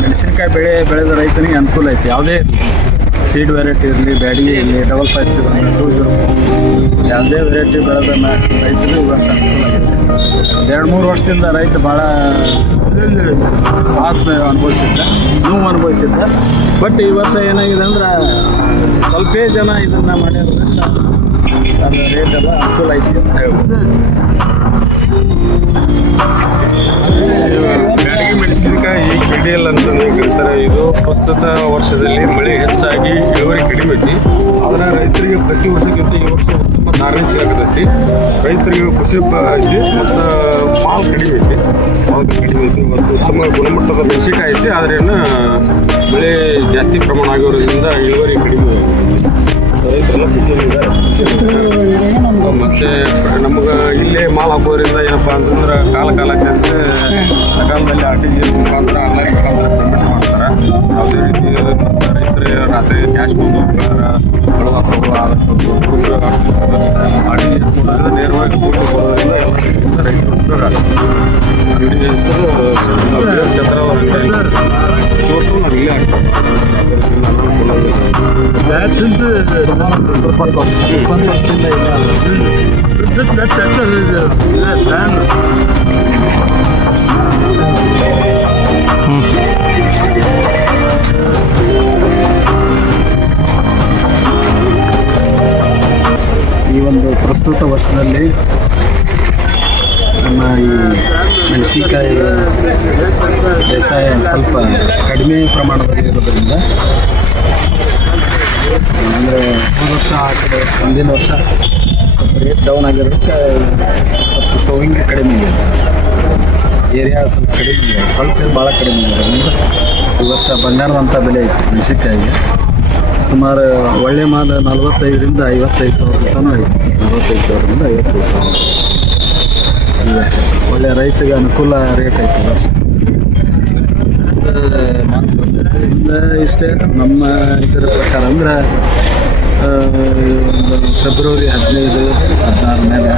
ಮೆಣಸಿನಕಾಯಿ ಬೆಳೆ ಬೆಳೆದ ರೈತನಿಗೆ ಅನುಕೂಲ ಐತಿ. ಯಾವುದೇ ಸೀಡ್ ವೆರೈಟಿ ಇರಲಿ, ಬ್ಯಾಡಿಗೆ ಇರಲಿ, ಡಬಲ್ ಫೈವ್ ಟೂ ಜೀರೋ ಯಾವುದೇ ವೆರೈಟಿ ಬೆಳೆದ ರೈತನಿಗೆ ವರ್ಷ ಅನುಕೂಲ ಆಗಿದೆ ಎರಡು ಮೂರು ವರ್ಷದಿಂದ ರೈತ ಭಾಳ ಲಾಸ್ ಅನುಭವಿಸಿದ್ದ, ನೋವು ಅನುಭವಿಸಿದ್ದ. ಬಟ್ ಈ ವರ್ಷ ಏನಾಗಿದೆ ಅಂದ್ರೆ, ಸ್ವಲ್ಪೇ ಜನ ಇದನ್ನು ಮಾಡಿರೋದ್ರಿಂದ ಅದರ ರೇಟ್ ಎಲ್ಲ ಅನುಕೂಲ ಐತಿ ಅಂತ ಹೇಳ್ಬೋದು. ಕಿಡಿಯಲ್ ಅಂತ ಕರೀತಾರೆ ಇದು ಪ್ರಸ್ತುತ ವರ್ಷದಲ್ಲಿ ಮಳೆ ಹೆಚ್ಚಾಗಿ ಇಳುವರಿ ಕಡಿಮೆ ಐತಿ. ಆದ್ರೆ ರೈತರಿಗೆ ಪ್ರತಿ ವರ್ಷಕ್ಕಿಂತ ಈ ವರ್ಷ ಉತ್ತಮ ಧಾರಣೆ ಸಿಗತೈತಿ ರೈತರಿಗೆ ಖುಷಿ ಐತಿ ಮತ್ತು ಮಾವು ಕಡಿಮೆ ಐತಿ. ಮಾವು ಕಡಿಮೆ ಐತಿ ಮತ್ತು ಉತ್ತಮ ಗುಣಮಟ್ಟದ ಮೆಣಸಿನಕಾಯಿ ಐತಿ. ಆದ್ರೆ ಮಳೆ ಜಾಸ್ತಿ ಪ್ರಮಾಣ ಆಗಿರೋದ್ರಿಂದ ಇಳುವರಿ ಕಡಿಮೆ ರೈತರೆಲ್ಲ ಖುಷಿಯಲ್ಲಿದ್ದಾರೆ ಮತ್ತೆ ನಮ್ಗೆ ಇಲ್ಲೇ ಮಾಲ್ ಹಾಕೋದ್ರಿಂದ ಏನಪ್ಪ ಅಂತಂದ್ರೆ ಕಾಲ ಕಾಲಕ್ಕೆ ಸಕಾಲದಲ್ಲಿ ಆರ್ ಟಿ ಜಿ ಎಸ್ ಮುಖಾಂತರ ಆನ್ಲೈನ್ ಮುಖಾಂತರ ಪೇಮೆಂಟ್ ಮಾಡ್ತಾರೆ ಯಾವುದೇ ರೀತಿ ರೈತರು ರಾತ್ರಿ ಕ್ಯಾಶ್ ಬಂದು ಬಳವಾಗ್ತವು ಆದಷ್ಟು ಉಪಯೋಗ ಆಗ್ತದೆ ಆರ್ ಟಿ ಜಿ ಎಸ್ ಮಾಡೋದ್ರಿಂದ ನೇರವಾಗಿ ದುಡ್ಡು ಕೊಡೋದ್ರಿಂದ ಎಲ್ಲ ರೀತಿಯಿಂದ ರೈತರು ಉಪಯೋಗ ಆಗ್ತದೆ ಅಂಗಡಿ ಹೆಸರು ನಾವು ಬಿ ಎಫ್ ಚಂದ್ರ ಅವ್ರ ಅಂಗಡಿ ತೋರಿಸು ನಾವು ಇಲ್ಲೇ ಆಗ್ತದೆ ಅದರಿಂದ ಅನುಕೂಲ ಇದೆ. ಇಪ್ಪತ್ತು ವರ್ಷ ಇಪ್ಪತ್ತು ವರ್ಷದಿಂದ ಇದೆ ಅದು. ಒಂದು ಪ್ರಸ್ತುತ ವರ್ಷದಲ್ಲಿ ನಮ್ಮ ಈ ಮೆಣಸಿನಕಾಯಿ ಬೇಸಾಯ ಸ್ವಲ್ಪ ಕಡಿಮೆ ಪ್ರಮಾಣದಲ್ಲಿ ಇರೋದರಿಂದ, ಅಂದರೆ ಹೋದ ವರ್ಷ ಆ ಕಡೆ ಮುಂದಿನ ವರ್ಷ ರೇಟ್ ಡೌನ್ ಆಗಿರೋದಕ್ಕೆ ಸ್ವಲ್ಪ ಶೋವಿಂಗ್ ಕಡಿಮೆ ಆಗಿದೆ ಏರಿಯಾ ಸ್ವಲ್ಪ ಕಡಿಮೆ ಇದೆ. ಸ್ವಲ್ಪ ಭಾಳ ಕಡಿಮೆ ಇದೆ. ಈ ವರ್ಷ ಬಂಗಾರದಂಥ ಬೆಲೆ ಇತ್ತು ಮೆಣಸಿನಕಾಯಿಗೆ. ಸುಮಾರು ಒಳ್ಳೆ ಮಾದ ನಲ್ವತ್ತೈದರಿಂದ ಐವತ್ತೈದು ಸಾವಿರ ತನಕ ಐತಿ ನಲ್ವತ್ತೈದು ಸಾವಿರದಿಂದ ಐವತ್ತೈದು ಸಾವಿರ. ಈ ವರ್ಷ. ಒಳ್ಳೆ ರೈತರಿಗೆ ಅನುಕೂಲ ರೇಟ್ ಐತೆ ಈ ವರ್ಷ. ಇಂದ ಇಷ್ಟೇ. ನಮ್ಮ ಇದರ ಪ್ರಕಾರ ಅಂದ್ರೆ ಫೆಬ್ರವರಿ ಹದಿನೈದು ಹದಿನಾರು ಮೇಲೆ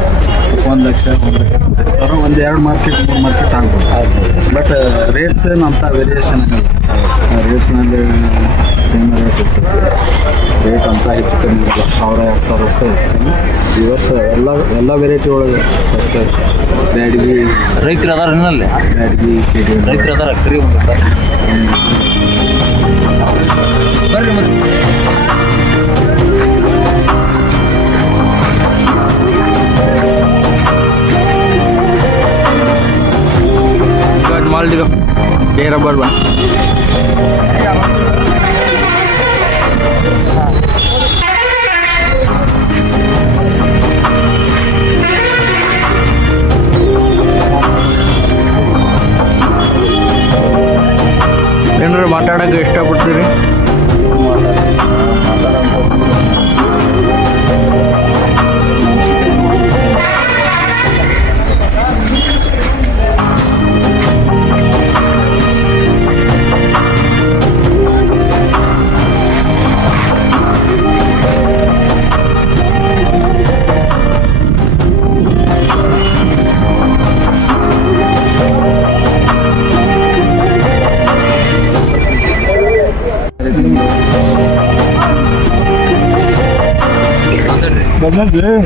ಒಂದು ಲಕ್ಷ ಒಂದು ಲಕ್ಷ ಸಾವಿರ ಒಂದು ಎರಡು ಮಾರ್ಕೆಟ್ ಮೂರು ಮಾರ್ಕೆಟ್ ಆಗ್ಬೋದು. ಬಟ್ ರೇಟ್ಸ್ ಏನು ಅಂತ ವೇರಿಯೇಷನ್ ಆಗಲ್ಲ. ರೇಟ್ಸ್ನಲ್ಲಿ ಸೇಮ್ ಅಂತ ಹೆಚ್ಚು ಕಮ್ಮಿ ಇಲ್ಲ ಸಾವಿರ ಎರಡು ಸಾವಿರ ಅಷ್ಟೇ ಹೆಚ್ಚು ಕಮ್ಮಿ ಈ ವರ್ಷ ಎಲ್ಲ ಎಲ್ಲ ವೆರೈಟಿ ಒಳಗೆ ಅಷ್ಟೇ ಬ್ಯಾಡಗಿ ರೈತರು ಅದಾರ ಇನ್ನಲ್ಲಿ ಬ್ಯಾಡಗಿ ಕೆ ರೈತರು ಅದಾರ ಕರಿ ಬರ್ರಿ ಮತ್ತೆ ಮಾಲ್ ದಿಗ ಬೇರೆ ಬರ್ಬಾ দেবে Nerede?